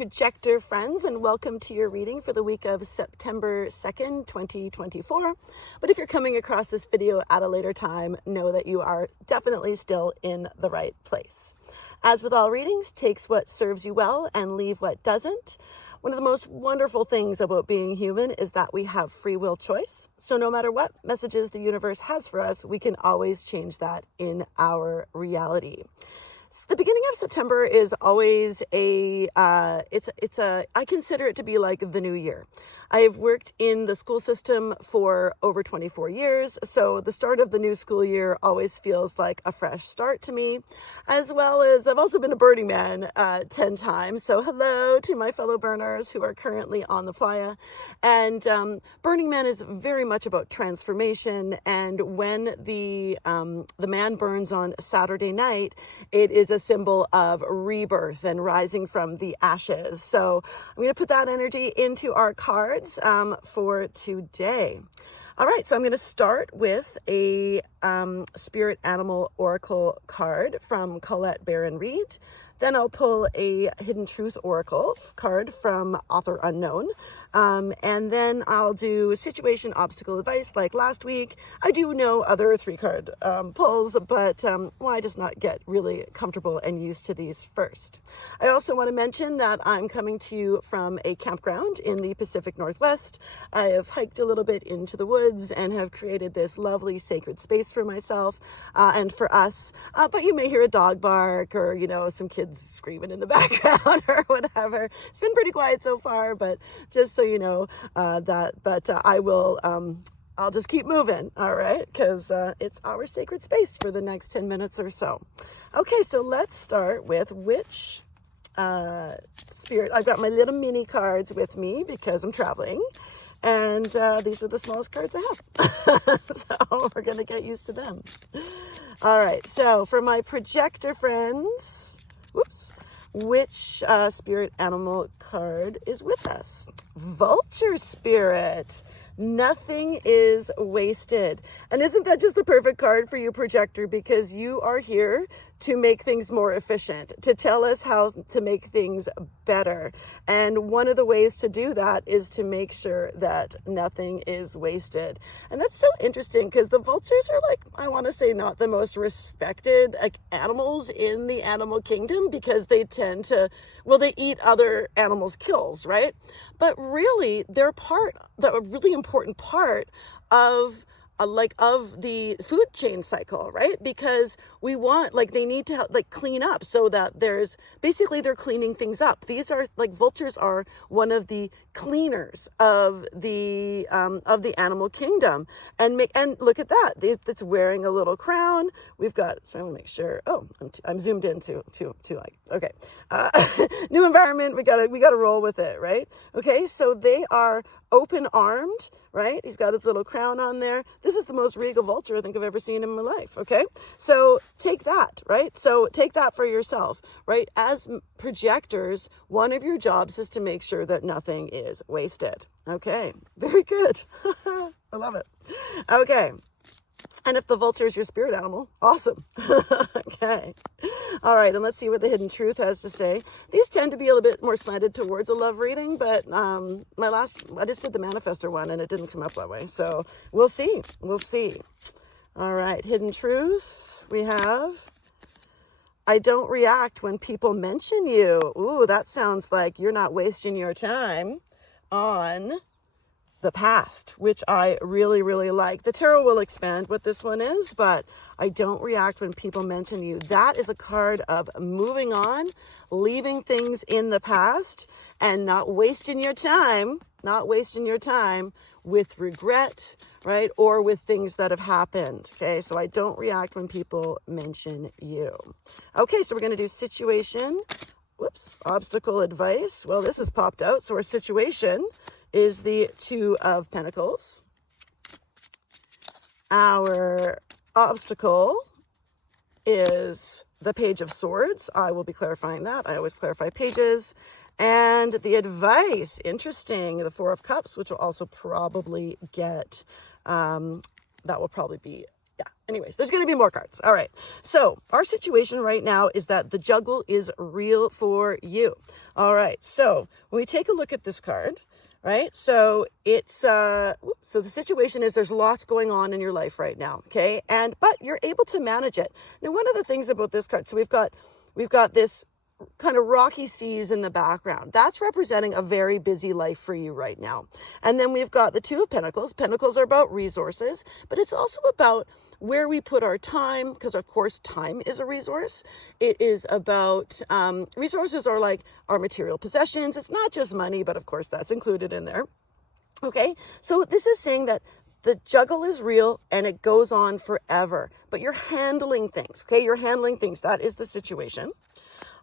Projector friends, and welcome to your reading for the week of September 2nd, 2024. But if you're coming across this video at a later time, know that you are definitely still in the right place. As with all readings, take what serves you well and leave what doesn't. One of the most wonderful things about being human is that we have free will choice. So no matter what messages the universe has for us, we can always change that in our reality. The beginning of September is always I consider it to be like the new year. I've worked in the school system for over 24 years, so the start of the new school year always feels like a fresh start to me, as well as I've also been a Burning Man 10 times, so hello to my fellow burners who are currently on the playa. And Burning Man is very much about transformation, and when the man burns on Saturday night, it is a symbol of rebirth and rising from the ashes. So I'm going to put that energy into our cards for today. All right, so I'm going to start with a Spirit Animal Oracle card from Colette Baron Reed. Then I'll pull a Hidden Truth Oracle card from Author Unknown. And then I'll do Situation Obstacle Advice like last week. I do know other 3-card pulls, but why just not get really comfortable and used to these first? I also want to mention that I'm coming to you from a campground in the Pacific Northwest. I have hiked a little bit into the woods and have created this lovely sacred space for myself and for us. But you may hear a dog bark or, some kids screaming in the background or whatever. It's been pretty quiet so far, but just so you know I'll just keep moving, all right? Because it's our sacred space for the next 10 minutes or so. Okay, so let's start with which spirit. I've got my little mini cards with me because I'm traveling. And these are the smallest cards I have. So we're going to get used to them. All right, so for my projector friends, which spirit animal card is with us? Vulture spirit. Nothing is wasted. And isn't that just the perfect card for you, projector? Because you are here to make things more efficient, to tell us how to make things better. And one of the ways to do that is to make sure that nothing is wasted. And that's so interesting because the vultures are I want to say not the most respected animals in the animal kingdom because they tend to, they eat other animals' kills, right? But really, they're a really important part of the food chain cycle, right? Because we want, they need to clean up so that they're cleaning things up. These are vultures are one of the cleaners of the animal kingdom. And look at that. It's wearing a little crown. We've got, so I want to make sure. Oh, I'm zoomed in too okay. New environment. We gotta roll with it, right? Okay. So they are open armed, right? He's got his little crown on there. This is the most regal vulture I think I've ever seen in my life, okay? So take that, right? So take that for yourself, right? As projectors, one of your jobs is to make sure that nothing is wasted, okay? Very good. I love it. Okay. And if the vulture is your spirit animal, awesome. Okay. All right. And let's see what the Hidden Truth has to say. These tend to be a little bit more slanted towards a love reading, but I just did the manifestor one and it didn't come up that way. So we'll see. All right. Hidden Truth. We have, I don't react when people mention you. Ooh, that sounds like you're not wasting your time on the past, which I really, really like. The tarot will expand what this one is, but I don't react when people mention you. That is a card of moving on, leaving things in the past, and not wasting your time with regret, right? Or with things that have happened. Okay, so I don't react when people mention you. Okay, so we're going to do situation. Obstacle advice. Well, this has popped out. So our situation is the 2 of Pentacles. Our obstacle is the Page of Swords. I will be clarifying that. I always clarify pages. And the advice, interesting, the 4 of Cups, which will also probably get, that will probably be anyways, there's going to be more cards. All right. So our situation right now is that the juggle is real for you. All right. So when we take a look at this card, right? So it's, so the situation is there's lots going on in your life right now. Okay. But you're able to manage it. Now, one of the things about this card, so we've got this kind of rocky seas in the background. That's representing a very busy life for you right now. And then we've got the Two of Pentacles. Pentacles are about resources, but it's also about where we put our time, because of course time is a resource. It is about resources are like our material possessions. It's not just money, but of course that's included in there. Okay, so this is saying that the juggle is real and it goes on forever, but you're handling things. Okay, you're handling things. That is the situation.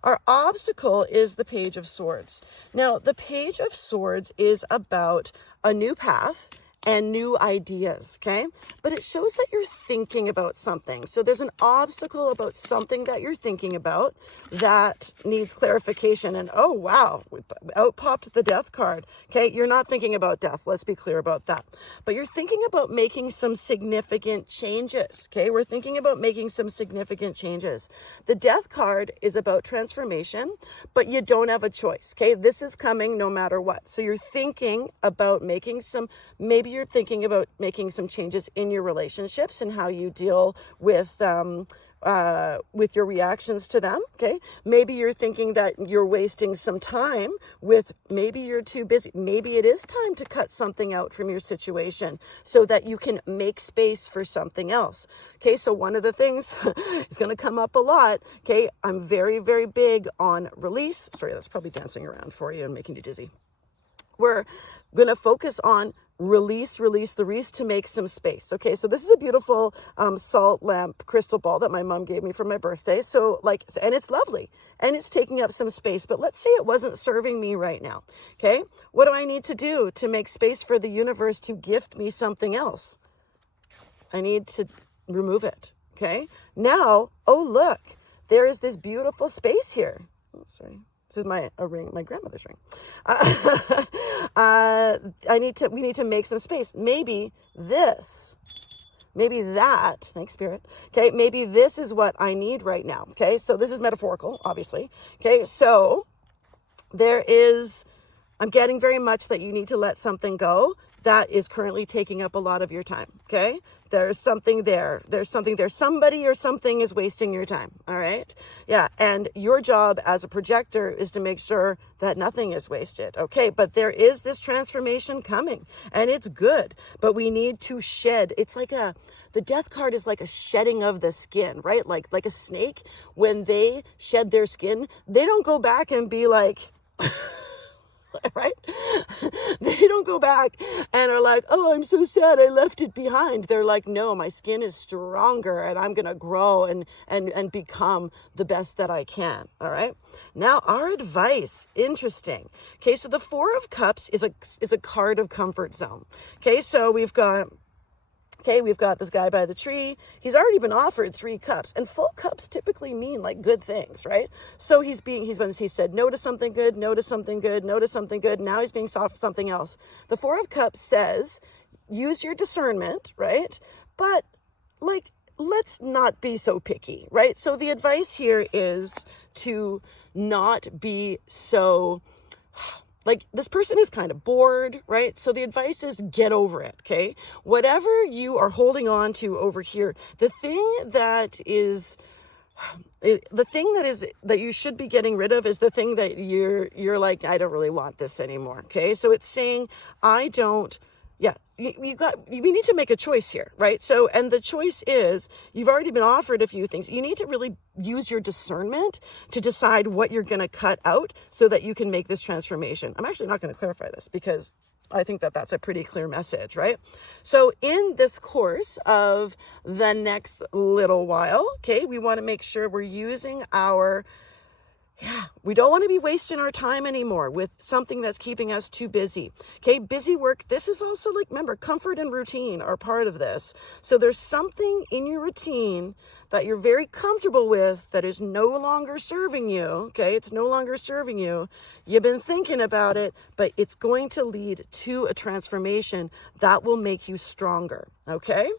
Our obstacle is the Page of Swords. Now, the Page of Swords is about a new path and new ideas, okay? But it shows that you're thinking about something. So there's an obstacle about something that you're thinking about that needs clarification. And oh, wow, out popped the Death card. Okay, you're not thinking about death. Let's be clear about that. But you're thinking about making some significant changes, okay? We're thinking about making some significant changes. The Death card is about transformation, but you don't have a choice, okay? This is coming no matter what. So you're thinking about making some, maybe you're thinking about making some changes in your relationships and how you deal with your reactions to them. Okay. Maybe you're thinking that you're wasting some time with, maybe you're too busy. Maybe it is time to cut something out from your situation so that you can make space for something else. Okay. So one of the things is going to come up a lot. Okay. I'm very, very big on release. Sorry, that's probably dancing around for you and making you dizzy. We're going to focus on release the release to make some space. Okay, so this is a beautiful salt lamp crystal ball that my mom gave me for my birthday. So and it's lovely and it's taking up some space, but let's say it wasn't serving me right now. Okay, what do I need to do to make space for the universe to gift me something else? I need to remove it. Okay, now, oh look, there is this beautiful space here. Oh, sorry. This is my ring, my grandmother's ring. We need to make some space. Maybe that, thanks Spirit. Okay, maybe this is what I need right now. Okay, so this is metaphorical, obviously. Okay, so I'm getting very much that you need to let something go that is currently taking up a lot of your time. Okay, there's something there. Somebody or something is wasting your time. All right. Yeah. And your job as a projector is to make sure that nothing is wasted. Okay. But there is this transformation coming and it's good, but we need to shed. It's like the Death card is like a shedding of the skin, right? Like a snake, when they shed their skin, they don't go back and be like, right? They don't go back and are like, oh, I'm so sad I left it behind. They're like, no, my skin is stronger and I'm going to grow and become the best that I can. All right. Now our advice, interesting. Okay. So the Four of Cups is a card of comfort zone. Okay. So we've got this guy by the tree. He's already been offered 3 cups, and full cups typically mean like good things, right? So he said no to something good, no to something good, no to something good. Now he's being soft for something else. The Four of Cups says, use your discernment, right? But let's not be so picky, right? So the advice here is to not be so, this person is kind of bored, right? So the advice is get over it, okay? Whatever you are holding on to over here, the thing that you should be getting rid of is the thing that you're like, I don't really want this anymore, okay? So it's saying, we need to make a choice here, right? So, and the choice is, you've already been offered a few things. You need to really use your discernment to decide what you're going to cut out so that you can make this transformation. I'm actually not going to clarify this because I think that that's a pretty clear message, right? So in this course of the next little while, okay, we want to make sure we're using we don't want to be wasting our time anymore with something that's keeping us too busy. Okay, busy work. This is also remember, comfort and routine are part of this. So there's something in your routine that you're very comfortable with that is no longer serving you. Okay, it's no longer serving you. You've been thinking about it, but it's going to lead to a transformation that will make you stronger. Okay,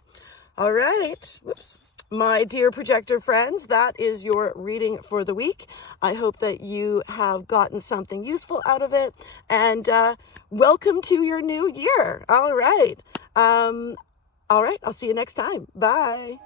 all right. Whoops. My dear projector friends, that is your reading for the week. I hope that you have gotten something useful out of it, and welcome to your new year. All right. I'll see you next time. Bye.